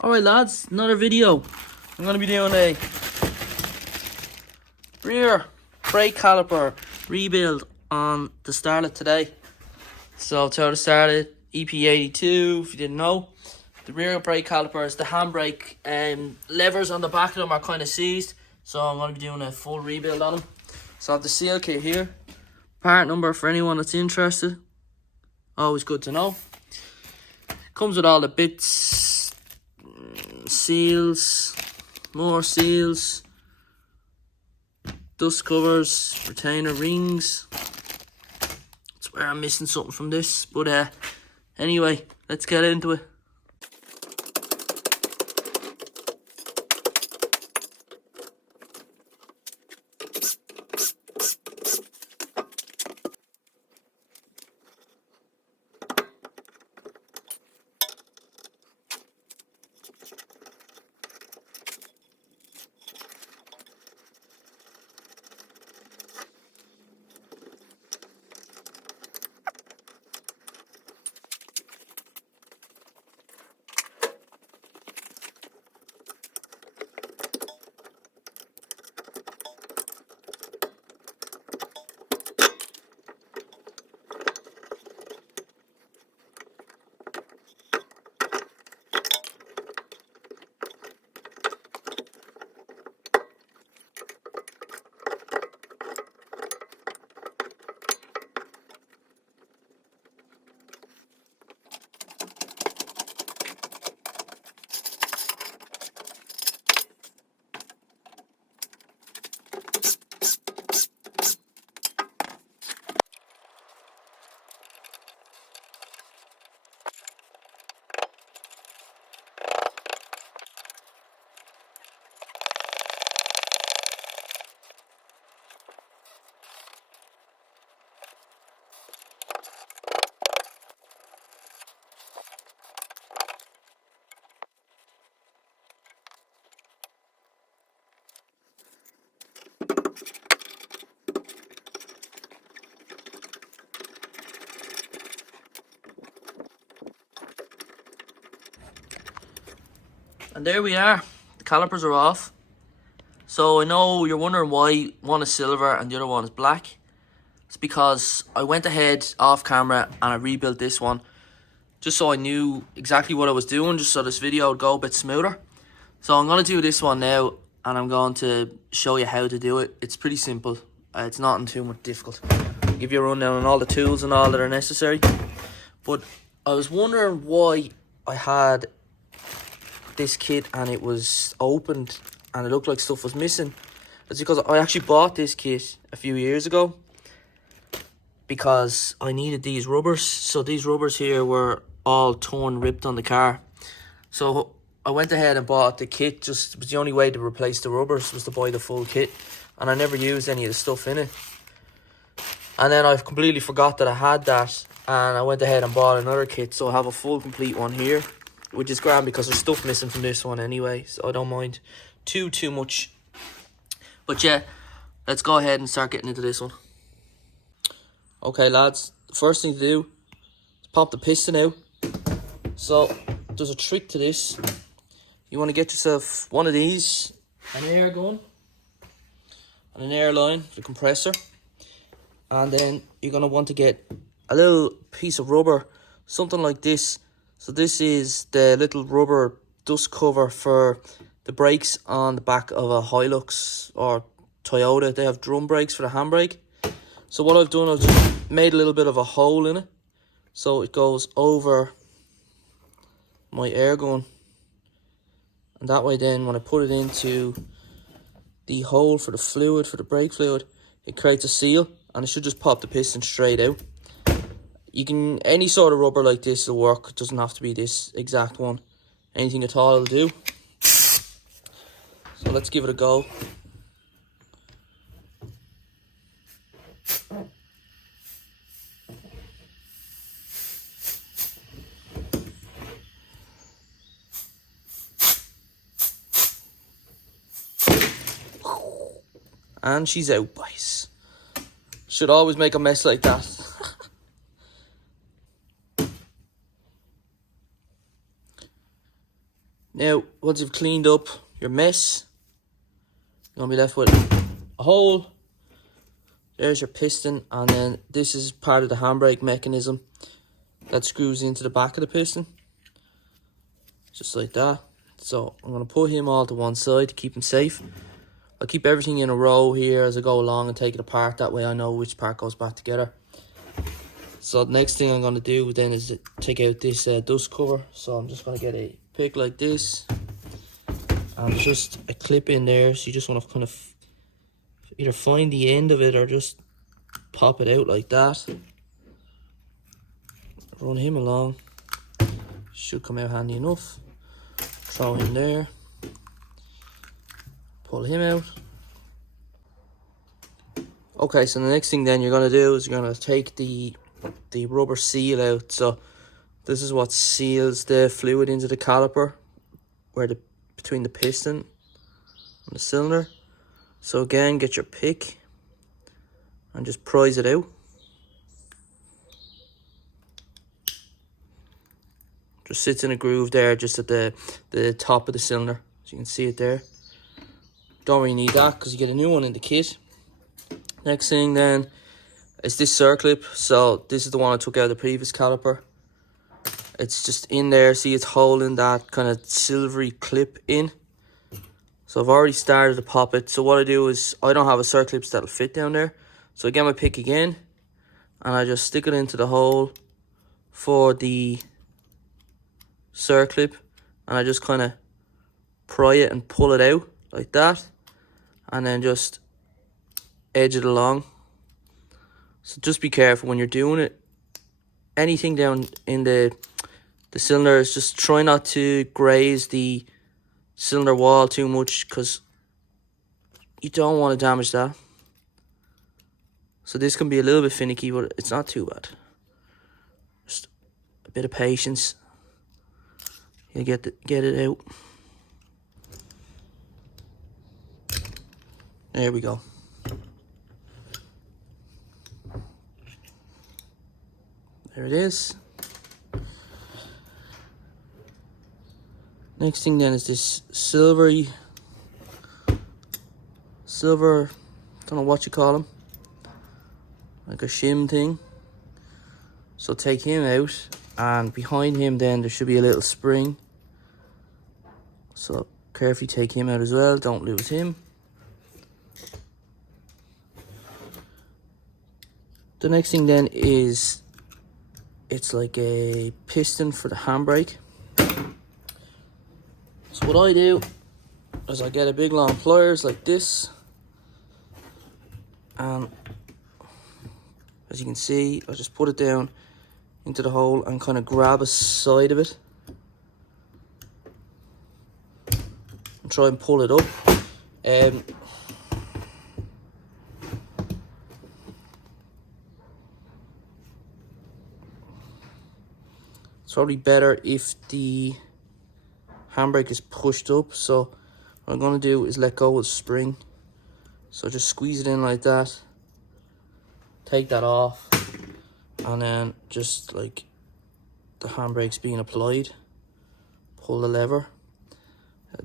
Alright lads, another video. I'm going to be doing a rear brake caliper rebuild on the Starlet today. So to the Starlet EP82, if you didn't know, the rear brake calipers, the handbrake levers on the back of them are kind of seized. So I'm going to be doing a full rebuild on them. So I have the seal kit here. Part number for anyone that's interested. Always good to know. Comes with all the bits, seals, more seals, dust covers, retainer rings. I swear I'm missing something from this, but anyway, let's get into it. And there we are, the calipers are off. So I know you're wondering why one is silver and the other one is black. It's because I went ahead off camera and I rebuilt this one just so I knew exactly what I was doing, just so this video would go a bit smoother. So I'm going to do this one now and I'm going to show you how to do it. It's pretty simple, it's not too much difficult. I'll give you a rundown on all the tools and all that are necessary. But I was wondering why I had this kit and it was opened and it looked like stuff was missing. It's because I actually bought this kit a few years ago because I needed these rubbers. So these rubbers here were all torn, ripped on the car. So I went ahead and bought the kit. Just it was the only way to replace the rubbers was to buy the full kit, and I never used any of the stuff in it. And then I completely forgot that I had that, and I went ahead and bought another kit. So I have a full complete one here, which is grand because there's stuff missing from this one anyway, so I don't mind too much. But yeah, let's go ahead and start getting into this one. Okay lads, the first thing to do is pop the piston out. So there's a trick to this. You want to get yourself one of these, an air gun and an air line, the compressor, and then you're going to want to get a little piece of rubber, something like this. So this is the little rubber dust cover for the brakes on the back of a Hilux or Toyota. They have drum brakes for the handbrake. So what I've done, I've just made a little bit of a hole in it. So it goes over my air gun. And that way then when I put it into the hole for the fluid, for the brake fluid, it creates a seal and it should just pop the piston straight out. You can, any sort of rubber like this will work. It doesn't have to be this exact one. Anything at all will do. So let's give it a go. And she's out, boys. Should always make a mess like that. Now, once you've cleaned up your mess, you're going to be left with a hole. There's your piston, and then this is part of the handbrake mechanism that screws into the back of the piston. Just like that. So I'm going to put him all to one side to keep him safe. I'll keep everything in a row here as I go along and take it apart. That way I know which part goes back together. So the next thing I'm going to do then is take out this dust cover. So I'm just going to get a pick like this. And there's just a clip in there. So you just want to kind of either find the end of it or just pop it out like that. Run him along. Should come out handy enough. Throw him there. Pull him out. Okay, so the next thing then you're going to do is you're going to take the rubber seal out. So this is what seals the fluid into the caliper, between the piston and the cylinder. So again, get your pick and just prise it out. Just sits in a groove there, just at the top of the cylinder, so you can see it there. Don't really need that because you get a new one in the kit. Next thing then is this circlip. So this is the one I took out of the previous caliper. It's just in there, see it's holding that kind of silvery clip in. So I've already started to pop it. So what I do is, I don't have a circlip that'll fit down there. So I get my pick again, and I just stick it into the hole for the circlip, and I just kind of pry it and pull it out like that, and then just edge it along. So just be careful when you're doing it. Anything down in the cylinders, just try not to graze the cylinder wall too much, because you don't want to damage that. So this can be a little bit finicky, but it's not too bad. Just a bit of patience. You get it out. There we go. There it is. Next thing then is this silver, don't know what you call them, like a shim thing. So take him out, and behind him then there should be a little spring. So carefully take him out as well, don't lose him. The next thing then is, it's like a piston for the handbrake. So what I do is I get a big long pliers like this, and as you can see, I just put it down into the hole and kind of grab a side of it and try and pull it up. It's probably better if the handbrake is pushed up. So what I'm going to do is let go of the spring. So just squeeze it in like that, take that off, and then just like the handbrake's being applied, pull the lever.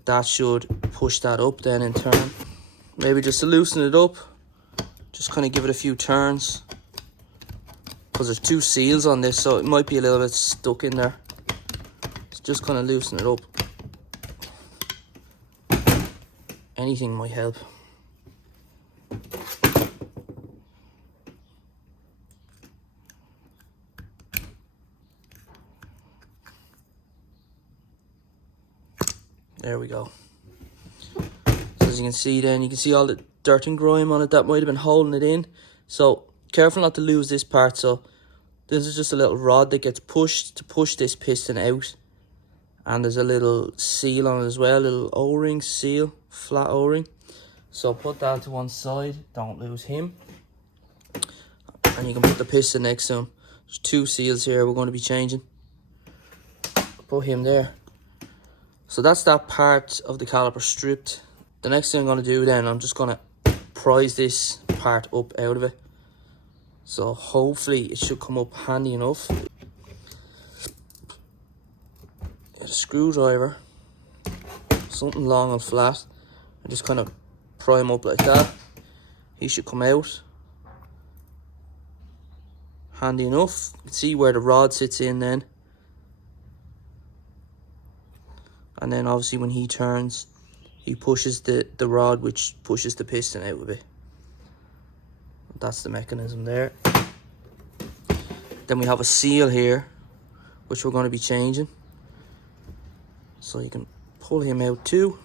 That should push that up then in turn. Maybe just to loosen it up, just kind of give it a few turns, because there's two seals on this, so it might be a little bit stuck in there. So just kind of loosen it up. Anything might help. There we go. So as you can see then, you can see all the dirt and grime on it that might have been holding it in. So careful not to lose this part. So this is just a little rod that gets pushed to push this piston out. And there's a little seal on it as well, a little O-ring seal, flat O-ring. So put that to one side, don't lose him. And you can put the piston next to him. There's two seals here we're going to be changing. Put him there. So that's that part of the caliper stripped. The next thing I'm going to do then, I'm just going to prise this part up out of it. So hopefully it should come up handy enough. Get a screwdriver. something long and flat, and just kind of pry him up like that. He should come out. Handy enough. You can see where the rod sits in then. And then obviously when he turns, he pushes the rod, which pushes the piston out a bit. That's the mechanism there. Then we have a seal here, which we're going to be changing. So you can pull him out too.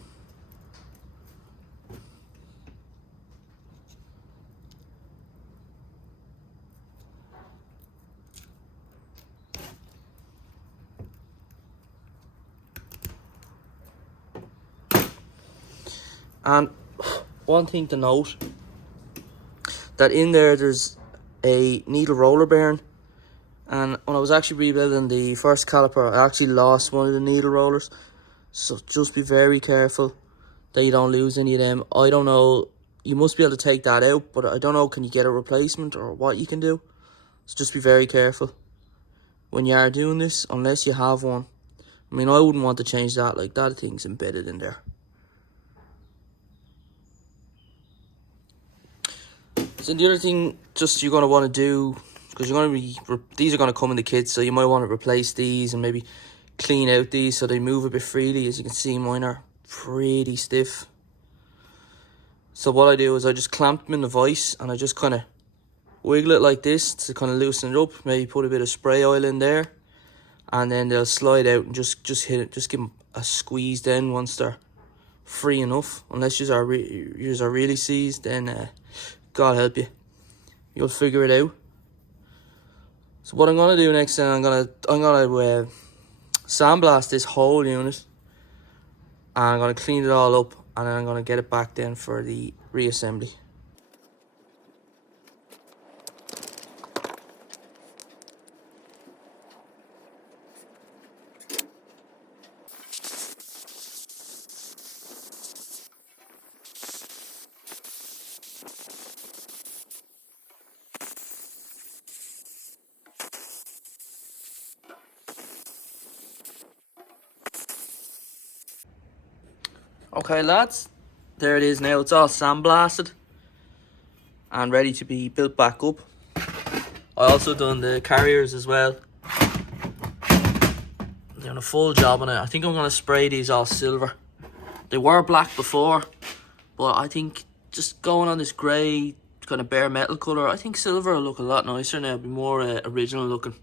And one thing to note, that in there's a needle roller bearing, and when I was actually rebuilding the first caliper, I actually lost one of the needle rollers. So just be very careful that you don't lose any of them. I don't know, you must be able to take that out, but I don't know, can you get a replacement or what you can do? So just be very careful when you are doing this, unless you have one. I mean, I wouldn't want to change that, like that thing's embedded in there. So the other thing just you're going to want to do, because you're going to be, these are going to come in the kit, so you might want to replace these and maybe clean out these so they move a bit freely. As you can see, mine are pretty stiff. So what I do is I just clamp them in the vise and I just kind of wiggle it like this to kind of loosen it up. Maybe put a bit of spray oil in there, and then they'll slide out, and just hit it. Just give them a squeeze then once they're free enough. Unless you are really seized, then God help you, you'll figure it out. So what I'm gonna do next, then I'm gonna sandblast this whole unit, and I'm gonna clean it all up, and then I'm gonna get it back then for the reassembly. Okay lads, there it is now. It's all sandblasted and ready to be built back up. I also done the carriers as well. Doing a full job on it. I think I'm going to spray these all silver. They were black before, but I think just going on this grey kind of bare metal colour, I think silver will look a lot nicer now. It'll be more original looking.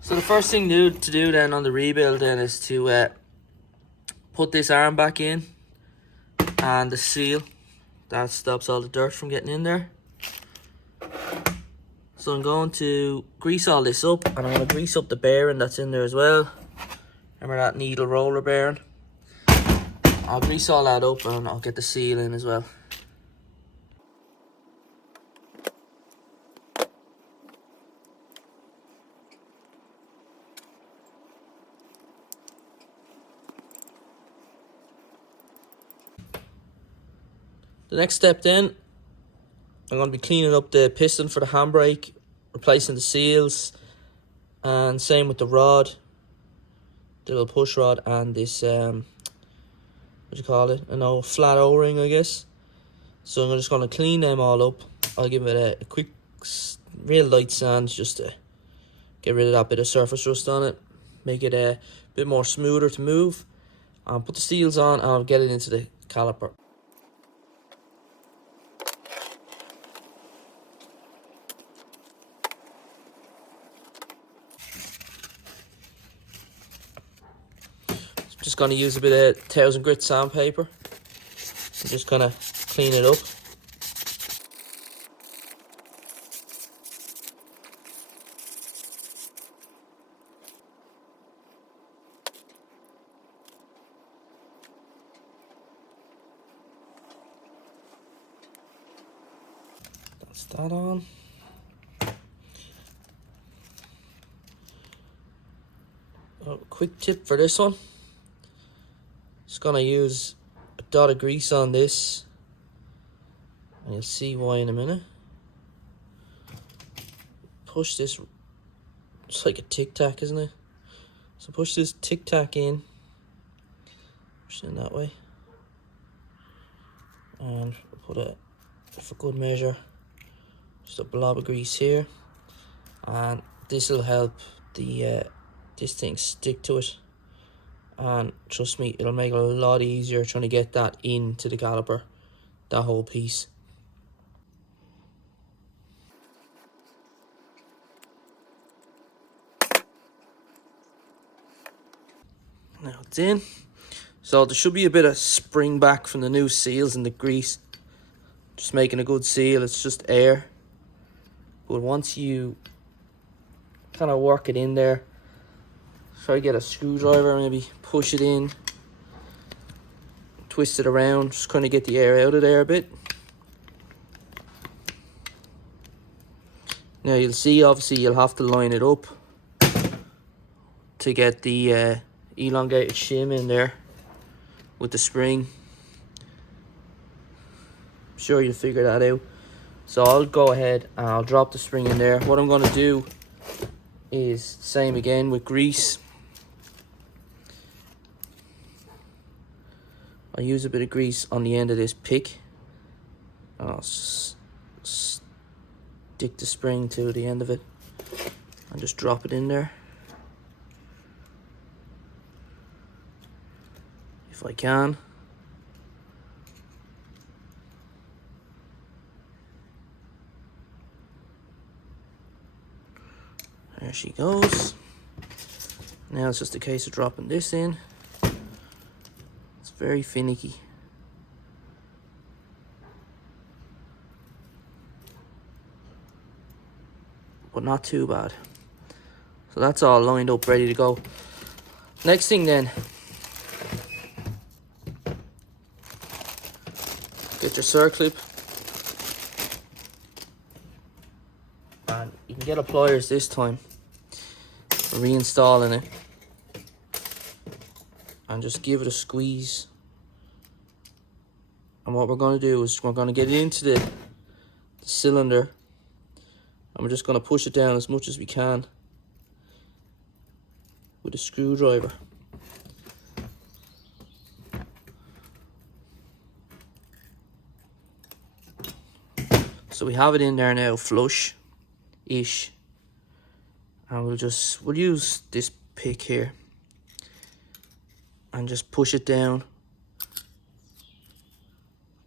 So the first thing to do then on the rebuild then is to put this arm back in, and the seal that stops all the dirt from getting in there. So I'm going to grease all this up, and I'm going to grease up the bearing that's in there as well. Remember that needle roller bearing? I'll grease all that up, and I'll get the seal in as well. The next step then, I'm going to be cleaning up the piston for the handbrake, replacing the seals, and same with the rod, the little push rod, and this, what do you call it? An old flat O-ring, I guess. So I'm just going to clean them all up. I'll give it a quick, real light sand just to get rid of that bit of surface rust on it, make it a bit more smoother to move. And put the seals on, and I'll get it into the caliper. Just going to use a bit of 1000 grit sandpaper and just kind of clean it up. That's that on. Oh, quick tip for this one. Just gonna use a dot of grease on this, and you'll see why in a minute. Push this, it's like a tic tac, isn't it? So push this tic tac in, Just in that way. And put it for good measure, just a blob of grease here, and this will help the this thing stick to it, and trust me, it'll make it a lot easier trying to get that into the caliper, that whole piece. Now it's in. So there should be a bit of spring back from the new seals and the grease. Just making a good seal, it's just air. But once you kind of work it in there, try to get a screwdriver, maybe push it in, twist it around, just kind of get the air out of there a bit. Now you'll see, obviously you'll have to line it up to get the elongated shim in there with the spring. I'm sure you'll figure that out. So I'll go ahead and I'll drop the spring in there. What I'm going to do is same again with grease. I'll use a bit of grease on the end of this pick. I'll stick the spring to the end of it and just drop it in there. If I can. There she goes. Now it's just a case of dropping this in. It's very finicky. But not too bad. So that's all lined up, ready to go. Next thing then, get your circlip. And you can get a pliers this time. Reinstalling it. And just give it a squeeze. And what we're going to do is we're going to get it into the cylinder. And we're just going to push it down as much as we can with a screwdriver. So we have it in there now, flush-ish. And we'll use this pick here and just push it down,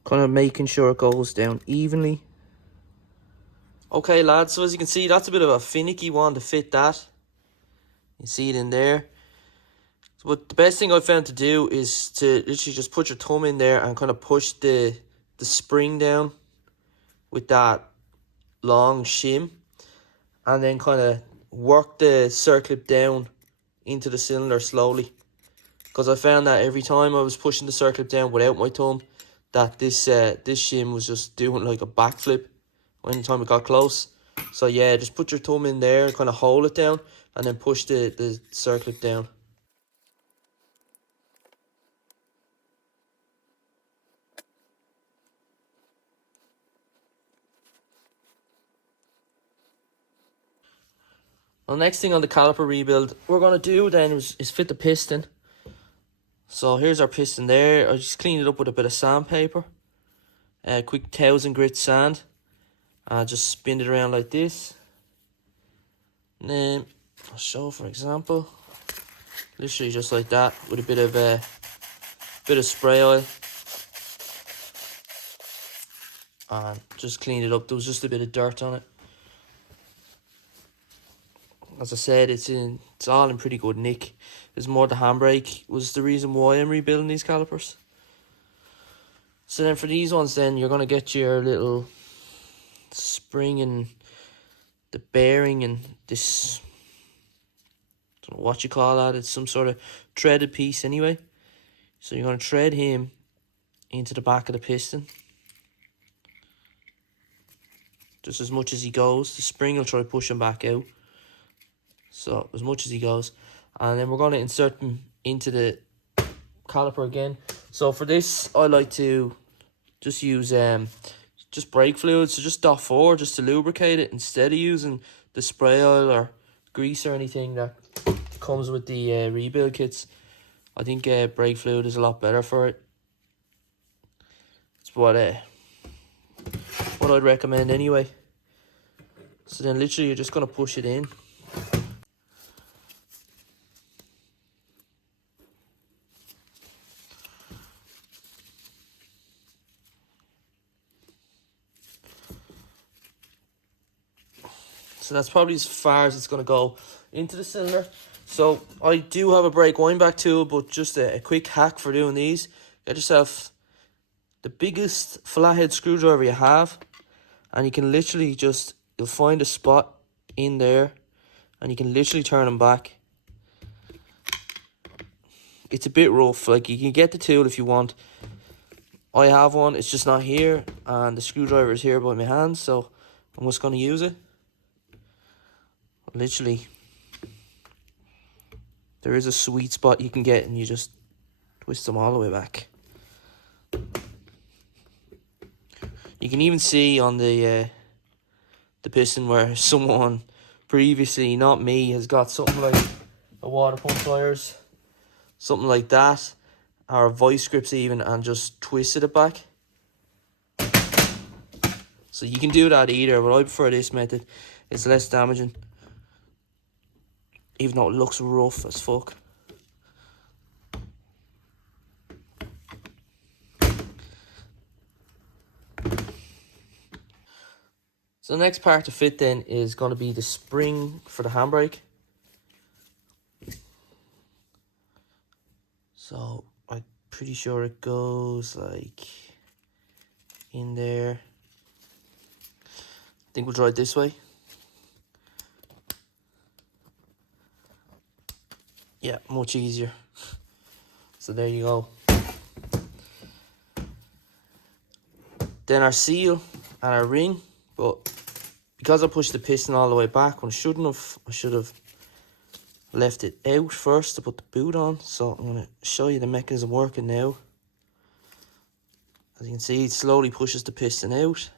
kind of making sure it goes down evenly. Okay lads, so as you can see, that's a bit of a finicky one to fit that. You see it in there. But the best thing I found to do is to literally just put your thumb in there and kind of push the spring down with that long shim, and then kind of work the circlip down into the cylinder slowly. Because I found that every time I was pushing the circlip down without my thumb, that this shim was just doing like a backflip anytime it got close. So yeah, just put your thumb in there, kind of hold it down, and then push the circlip down. Well, next thing on the caliper rebuild we're going to do then is fit the piston. So here's our piston there. I just cleaned it up with a bit of sandpaper. Quick 1000 grit sand. Just spin it around like this. And then I'll show for example. Literally just like that with a bit of spray oil. And just clean it up. There was just a bit of dirt on it. As I said, it's all in pretty good nick. It's more the handbrake was the reason why I'm rebuilding these calipers. So then for these ones then, you're going to get your little spring and the bearing and this, I don't know what you call that, it's some sort of threaded piece anyway. So you're going to thread him into the back of the piston. Just as much as he goes. The spring will try to push him back out. So as much as he goes. And then we're going to insert him into the caliper again. So for this, I like to just use just brake fluid. So just .4 just to lubricate it instead of using the spray oil or grease or anything that comes with the rebuild kits. I think brake fluid is a lot better for it. It's what I'd recommend anyway. So then literally you're just going to push it in. So that's probably as far as it's going to go into the cylinder. So I do have a brake wind back tool, but just a quick hack for doing these. Get yourself the biggest flathead screwdriver you have, and you can literally just, you'll find a spot in there and you can literally turn them back. It's a bit rough, like you can get the tool if you want. I have one, it's just not here, and the screwdriver is here by my hand, so I'm just going to use it. Literally, there is a sweet spot you can get and you just twist them all the way back. You can even see on the piston where someone previously, not me, has got something like a water pump pliers, something like that, or vice grips even, and just twisted it back. So you can do that either, but I prefer this method. It's less damaging, even though it looks rough as fuck. So the next part to fit then is going to be the spring for the handbrake. So I'm pretty sure it goes like in there. I think we'll try it this way. Yeah, much easier. So there you go. Then our seal and our ring, but because I pushed the piston all the way back when I shouldn't have, I should have left it out first to put the boot on. So I'm going to show you the mechanism working now. As you can see, it slowly pushes the piston out.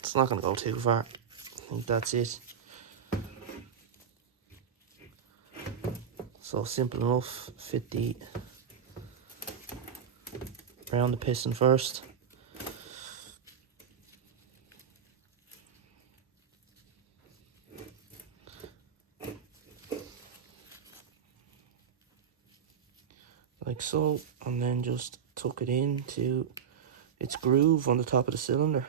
It's not going to go too far. I think that's it. So simple enough. Fit the around the piston first. Like so, and then just tuck it into its groove on the top of the cylinder.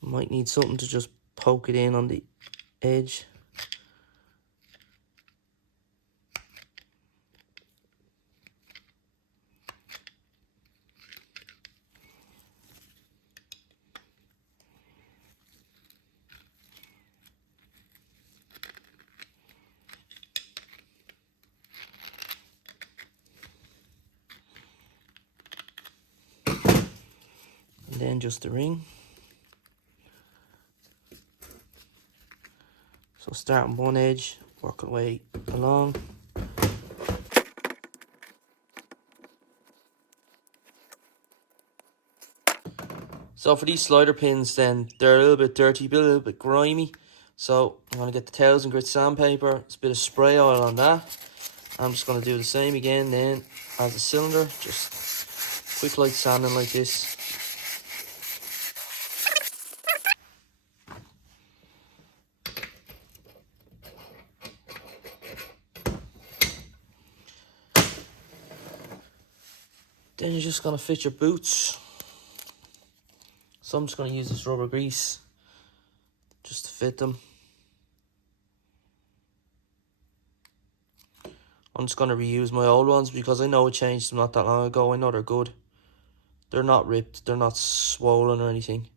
Might need something to just poke it in on the edge. And then just the ring. So start on one edge, work our way along. So for these slider pins then, they're a little bit dirty, a little bit grimy. So I'm going to get the 1000 grit sandpaper, it's a bit of spray oil on that. I'm just going to do the same again then as the cylinder, just quick light sanding like this. Then you're just going to fit your boots. So I'm just going to use this rubber grease just to fit them. I'm just going to reuse my old ones because I know I changed them not that long ago. I know they're good. They're not ripped, they're not swollen or anything.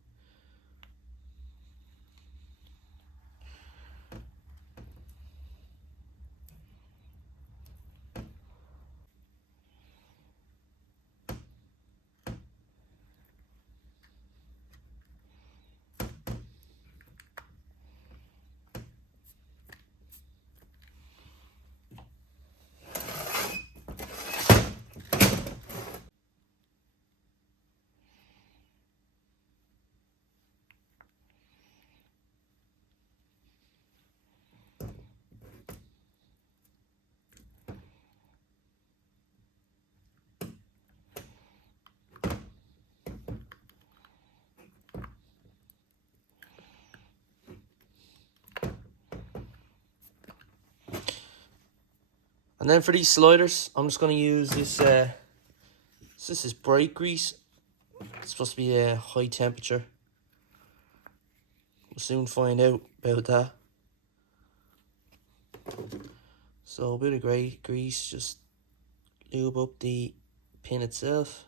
And then for these sliders, I'm just going to use this, this is brake grease. It's supposed to be a high temperature. We'll soon find out about that. So a bit of grease, just lube up the pin itself.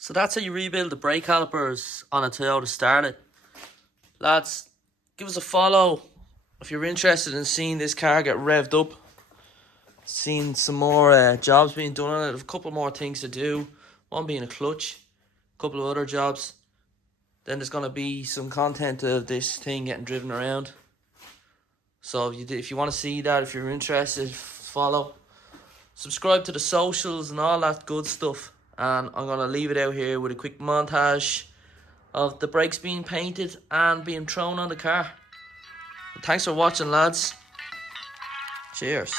So that's how you rebuild the brake calipers on a Toyota Starlet. Lads, give us a follow if you're interested in seeing this car get revved up. Seeing some more jobs being done on it. A couple more things to do. One being a clutch. A couple of other jobs. Then there's going to be some content of this thing getting driven around. So if you want to see that, if you're interested, follow. Subscribe to the socials and all that good stuff. And I'm going to leave it out here with a quick montage of the brakes being painted and being thrown on the car. Thanks for watching, lads. Cheers.